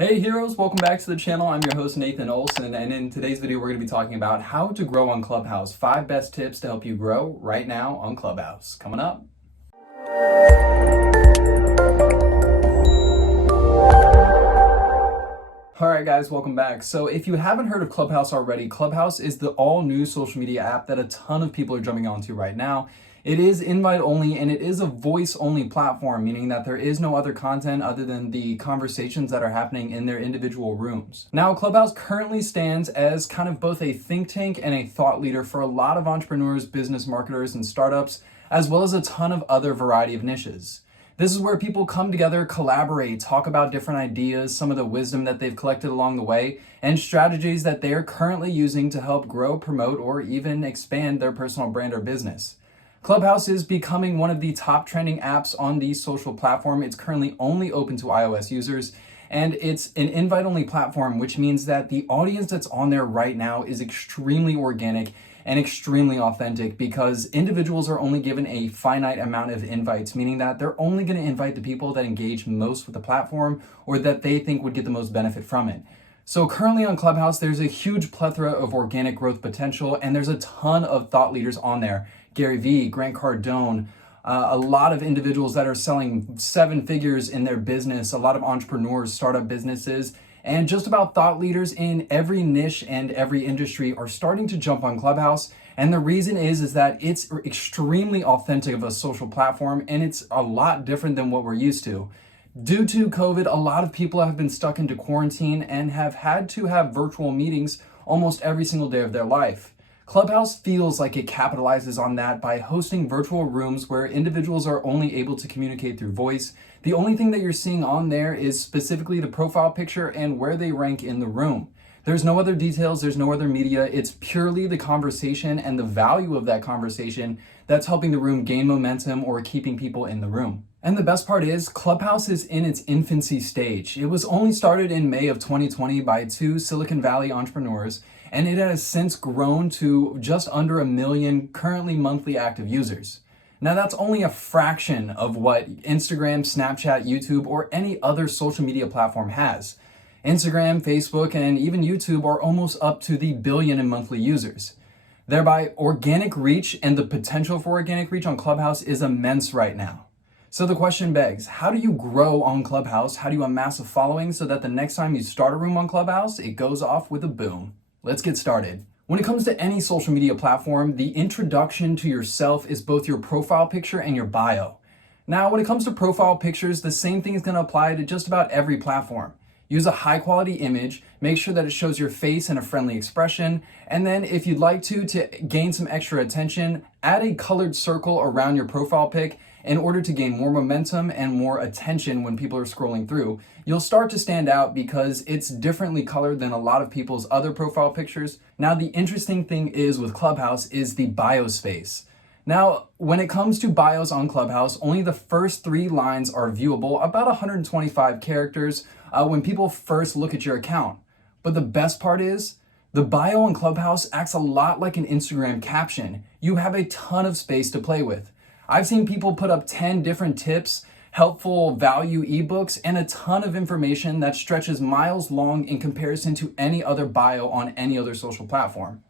Hey heroes, welcome back to the channel. I'm your host Nathan Olson, and in today's video we're going to be talking about how to grow on ClubHouse. 5 best tips to help you grow right now on ClubHouse. Coming up. Alright guys, welcome back. So if you haven't heard of ClubHouse already, ClubHouse is the all-new social media app that a ton of people are jumping onto right now. It is invite only and it is a voice only platform, meaning that there is no other content other than the conversations that are happening in their individual rooms. Now, Clubhouse currently stands as kind of both a think tank and a thought leader for a lot of entrepreneurs, business marketers, and startups, as well as a ton of other variety of niches. This is where people come together, collaborate, talk about different ideas, some of the wisdom that they've collected along the way, and strategies that they're currently using to help grow, promote, or even expand their personal brand or business. Clubhouse is becoming one of the top trending apps on the social platform. It's currently only open to iOS users, and it's an invite-only platform, which means that the audience that's on there right now is extremely organic and extremely authentic because individuals are only given a finite amount of invites, meaning that they're only going to invite the people that engage most with the platform or that they think would get the most benefit from it. So currently on Clubhouse, there's a huge plethora of organic growth potential, and there's a ton of thought leaders on there. Gary Vee, Grant Cardone, a lot of individuals that are selling 7 figures in their business, a lot of entrepreneurs, startup businesses, and just about thought leaders in every niche and every industry are starting to jump on Clubhouse. And the reason is that it's extremely authentic of a social platform, and it's a lot different than what we're used to. Due to COVID, a lot of people have been stuck into quarantine and have had to have virtual meetings almost every single day of their life. Clubhouse feels like it capitalizes on that by hosting virtual rooms where individuals are only able to communicate through voice. The only thing that you're seeing on there is specifically the profile picture and where they rank in the room. There's no other details, there's no other media. It's purely the conversation and the value of that conversation that's helping the room gain momentum or keeping people in the room. And the best part is, Clubhouse is in its infancy stage. It was only started in May of 2020 by 2 Silicon Valley entrepreneurs, and it has since grown to just under 1 million currently monthly active users. Now that's only a fraction of what Instagram, Snapchat, YouTube, or any other social media platform has. Instagram, Facebook, and even YouTube are almost up to the 1 billion in monthly users. Thereby, organic reach and the potential for organic reach on Clubhouse is immense right now. So the question begs, how do you grow on Clubhouse? How do you amass a following so that the next time you start a room on Clubhouse, it goes off with a boom? Let's get started. When it comes to any social media platform, the introduction to yourself is both your profile picture and your bio. Now, when it comes to profile pictures, the same thing is going to apply to just about every platform. Use a high quality image, make sure that it shows your face and a friendly expression, and then if you'd like to gain some extra attention, add a colored circle around your profile pic in order to gain more momentum and more attention when people are scrolling through. You'll start to stand out because it's differently colored than a lot of people's other profile pictures. Now, the interesting thing is with Clubhouse is the bio space. Now, when it comes to bios on Clubhouse, only the first 3 lines are viewable, about 125 characters when people first look at your account. But the best part is, the bio on Clubhouse acts a lot like an Instagram caption. You have a ton of space to play with. I've seen people put up 10 different tips, helpful value ebooks, and a ton of information that stretches miles long in comparison to any other bio on any other social platform.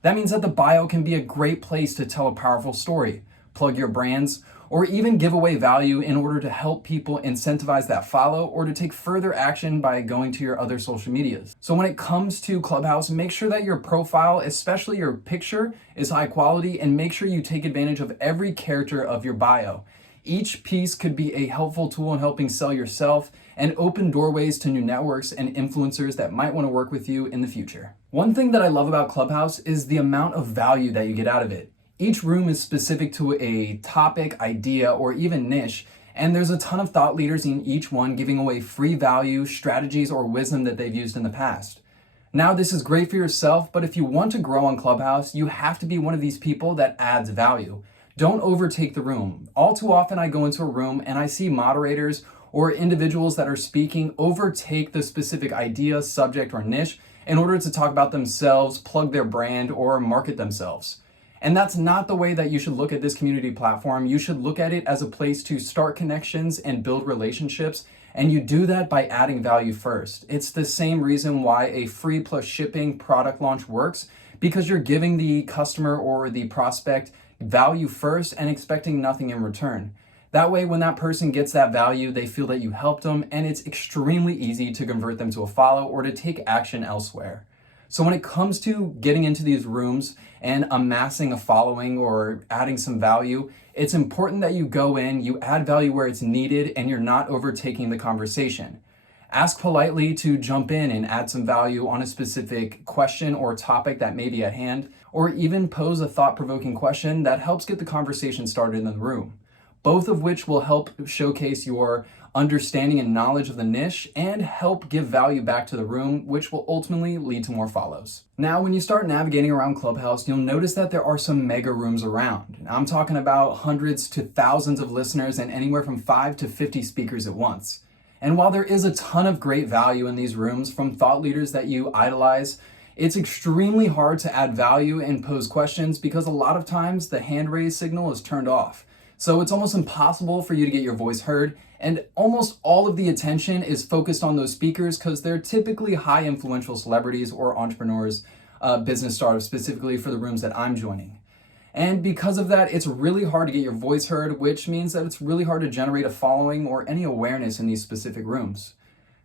That means that the bio can be a great place to tell a powerful story, plug your brands, or even give away value in order to help people incentivize that follow or to take further action by going to your other social medias. So when it comes to Clubhouse, make sure that your profile, especially your picture, is high quality, and make sure you take advantage of every character of your bio. Each piece could be a helpful tool in helping sell yourself and open doorways to new networks and influencers that might want to work with you in the future. One thing that I love about Clubhouse is the amount of value that you get out of it. Each room is specific to a topic, idea, or even niche, and there's a ton of thought leaders in each one giving away free value, strategies, or wisdom that they've used in the past. Now, this is great for yourself, but if you want to grow on Clubhouse, you have to be one of these people that adds value. Don't overtake the room. All too often I go into a room and I see moderators or individuals that are speaking overtake the specific idea, subject, or niche in order to talk about themselves, plug their brand, or market themselves. And that's not the way that you should look at this community platform. You should look at it as a place to start connections and build relationships And you do that by adding value first. It's the same reason why a free plus shipping product launch works, because you're giving the customer or the prospect value first and expecting nothing in return. That way, when that person gets that value, they feel that you helped them, and it's extremely easy to convert them to a follow or to take action elsewhere. So when it comes to getting into these rooms and amassing a following or adding some value, it's important that you go in, you add value where it's needed, and you're not overtaking the conversation. Ask politely to jump in and add some value on a specific question or topic that may be at hand, or even pose a thought-provoking question that helps get the conversation started in the room. Both of which will help showcase your understanding and knowledge of the niche and help give value back to the room, which will ultimately lead to more follows. Now, when you start navigating around Clubhouse, you'll notice that there are some mega rooms around. I'm talking about hundreds to thousands of listeners and anywhere from 5 to 50 speakers at once. And while there is a ton of great value in these rooms from thought leaders that you idolize, it's extremely hard to add value and pose questions because a lot of times the hand raise signal is turned off. So it's almost impossible for you to get your voice heard, and almost all of the attention is focused on those speakers because they're typically high influential celebrities or entrepreneurs, business startups, specifically for the rooms that I'm joining. And because of that, it's really hard to get your voice heard, which means that it's really hard to generate a following or any awareness in these specific rooms.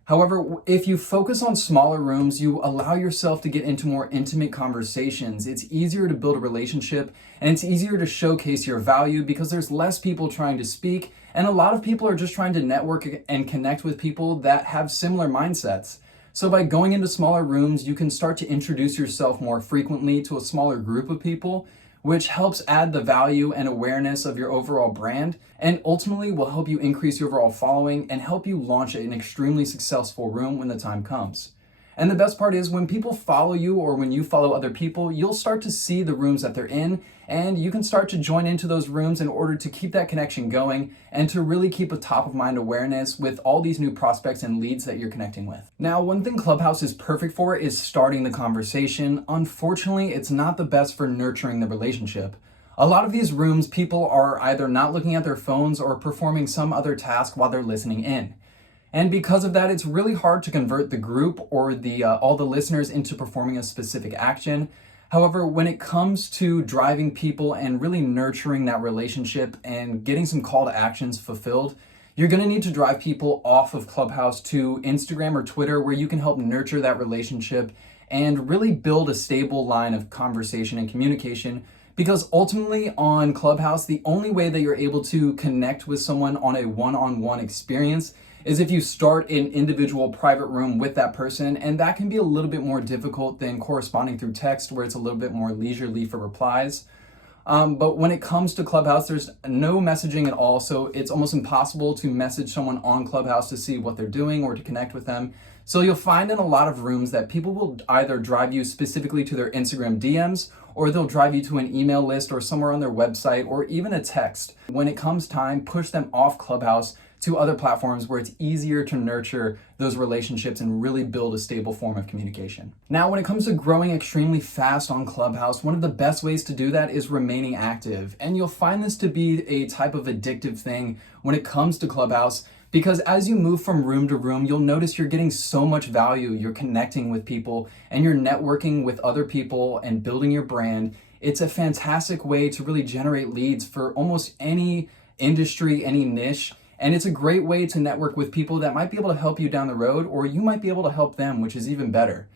However, if you focus on smaller rooms, you allow yourself to get into more intimate conversations. It's easier to build a relationship, and it's easier to showcase your value because there's less people trying to speak, and a lot of people are just trying to network and connect with people that have similar mindsets. So by going into smaller rooms, you can start to introduce yourself more frequently to a smaller group of people, which helps add the value and awareness of your overall brand, and ultimately will help you increase your overall following and help you launch an extremely successful room when the time comes. And the best part is when people follow you or when you follow other people, you'll start to see the rooms that they're in, and you can start to join into those rooms in order to keep that connection going and to really keep a top of mind awareness with all these new prospects and leads that you're connecting with. Now, one thing Clubhouse is perfect for is starting the conversation. Unfortunately, it's not the best for nurturing the relationship. A lot of these rooms, people are either not looking at their phones or performing some other task while they're listening in. And because of that, it's really hard to convert the group or all the listeners into performing a specific action. However, when it comes to driving people and really nurturing that relationship and getting some call to actions fulfilled, you're going to need to drive people off of Clubhouse to Instagram or Twitter, where you can help nurture that relationship and really build a stable line of conversation and communication. Because ultimately on Clubhouse, the only way that you're able to connect with someone on a one-on-one experience is if you start an individual private room with that person, and that can be a little bit more difficult than corresponding through text, where it's a little bit more leisurely for replies. But when it comes to Clubhouse, there's no messaging at all, so it's almost impossible to message someone on Clubhouse to see what they're doing or to connect with them. So you'll find in a lot of rooms that people will either drive you specifically to their Instagram DMs, or they'll drive you to an email list or somewhere on their website, or even a text. When it comes time, push them off Clubhouse to other platforms where it's easier to nurture those relationships and really build a stable form of communication. Now, when it comes to growing extremely fast on Clubhouse, one of the best ways to do that is remaining active. And you'll find this to be a type of addictive thing when it comes to Clubhouse, because as you move from room to room, you'll notice you're getting so much value, you're connecting with people, and you're networking with other people and building your brand. It's a fantastic way to really generate leads for almost any industry, any niche. And it's a great way to network with people that might be able to help you down the road, or you might be able to help them, which is even better.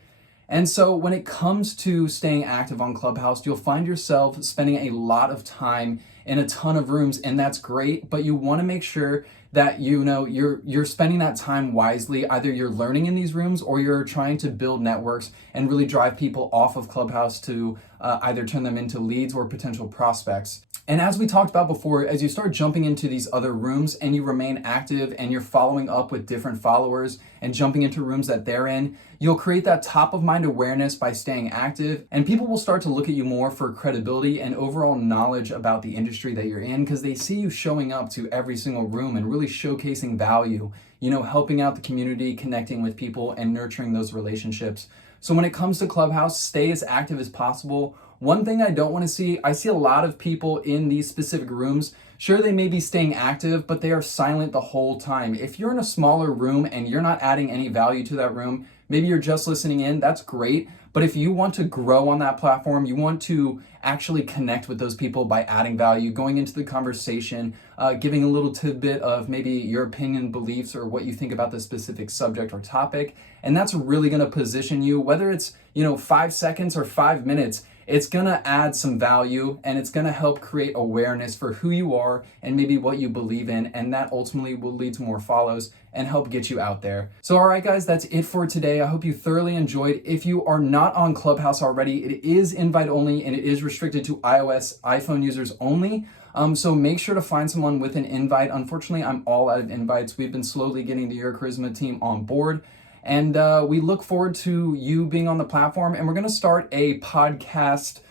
And so when it comes to staying active on Clubhouse, you'll find yourself spending a lot of time in a ton of rooms, and that's great, but you want to make sure that you're spending that time wisely. Either you're learning in these rooms or you're trying to build networks and really drive people off of Clubhouse to either turn them into leads or potential prospects. And as we talked about before, as you start jumping into these other rooms and you remain active and you're following up with different followers and jumping into rooms that they're in, you'll create that top of mind awareness by staying active, and people will start to look at you more for credibility and overall knowledge about the industry that you're in, because they see you showing up to every single room and really showcasing value, helping out the community, connecting with people and nurturing those relationships. So when it comes to Clubhouse, stay as active as possible. One thing I don't want to see, I see a lot of people in these specific rooms Sure, they may be staying active, but they are silent the whole time. If you're in a smaller room and you're not adding any value to that room, maybe you're just listening in, that's great. But if you want to grow on that platform, you want to actually connect with those people by adding value, going into the conversation, giving a little tidbit of maybe your opinion, beliefs, or what you think about the specific subject or topic. And that's really gonna position you, whether it's 5 seconds or 5 minutes, it's gonna add some value and it's gonna help create awareness for who you are and maybe what you believe in, and that ultimately will lead to more follows and help get you out there. So all right guys, that's it for today. I hope you thoroughly enjoyed. If you are not on Clubhouse already, it is invite only and it is restricted to iOS, iPhone users only. So make sure to find someone with an invite. Unfortunately, I'm all out of invites. We've been slowly getting the Your Charisma team on board. And we look forward to you being on the platform. And we're going to start a podcast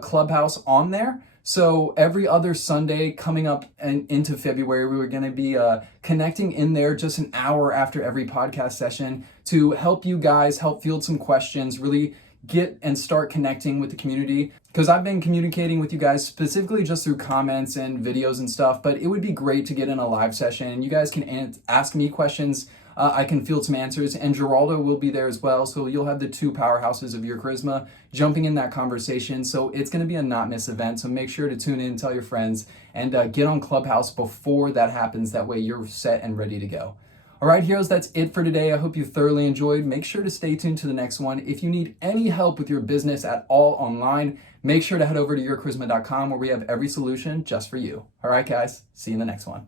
Clubhouse on there. So every other Sunday coming up and into February, we were going to be connecting in there just an hour after every podcast session to help you guys, help field some questions, really get and start connecting with the community. Because I've been communicating with you guys specifically just through comments and videos and stuff, but it would be great to get in a live session and you guys can ask me questions. I can field some answers, and Geraldo will be there as well. So you'll have the two powerhouses of Your Charisma jumping in that conversation. So it's going to be a not miss event. So make sure to tune in, tell your friends, and get on Clubhouse before that happens. That way you're set and ready to go. All right, heroes, that's it for today. I hope you thoroughly enjoyed. Make sure to stay tuned to the next one. If you need any help with your business at all online, make sure to head over to yourcharisma.com where we have every solution just for you. All right, guys, see you in the next one.